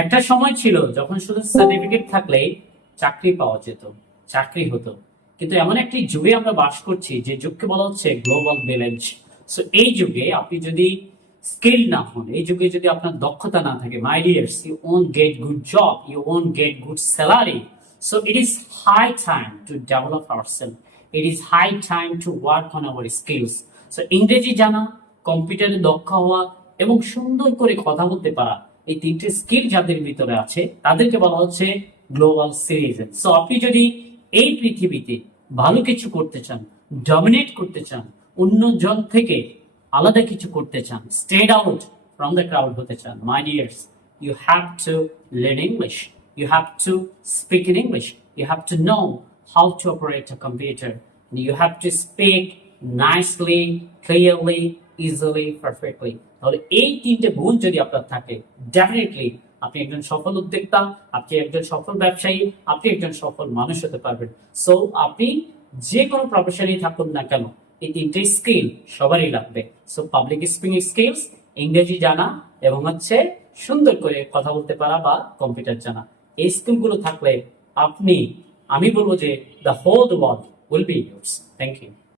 একটা সময় ছিল যখন শুধু সার্টিফিকেট থাকলেই চাকরি পাওয়া যেত, চাকরি হতো। কিন্তু এমন একটি যুগে আমরা বাস করছি, যে যুগকে বলা হচ্ছে গ্লোবাল ভিলেজ সো এই যুগে আপনি যদি স্কিল না হন, এই যুগে যদি আপনার দক্ষতা না থাকে my dears you won get good job you won get good salary so it is high time to develop our self it is high time to work on our skills so ইংরেজি জানা কম্পিউটারে দক্ষ হওয়া, এবং সুন্দর করে কথা বলতে পারা এই তিনটে স্কিল যাদের ভিতরে আছে, তাদেরকে বলা হচ্ছে গ্লোবাল সিটিজেন। সো আপনি যদি এই পৃথিবীতে ভালো কিছু করতে চান ডমিনেট করতে চান অন্য জন থেকে আলাদা কিছু করতে চান stand out from the crowd হতে চান my dears you have to learn English you have to speak in English you have to know how to operate a computer you have to speak nicely clearly easily perfectly তাহলে এই তিনটে গুণ যদি আপনার থাকে definitely আপনি একজন সফল উদ্যোক্তা, আপনি একজন সফল ব্যবসায়ী, আপনি একজন সফল মানুষ হতে পারবেন। সো আপনি যে কোনো প্রফেশনে থাকুন না কেন, এই তিনটে স্কিল সবারই লাগবে। সো পাবলিক স্পিকিং স্কিলস ইংরেজি জানা এবং হচ্ছে সুন্দর করে কথা বলতে পারা বা কম্পিউটার জানা। এই স্কিলগুলো থাকলে আপনি, আমি বলব যে the whole world will be yours thank you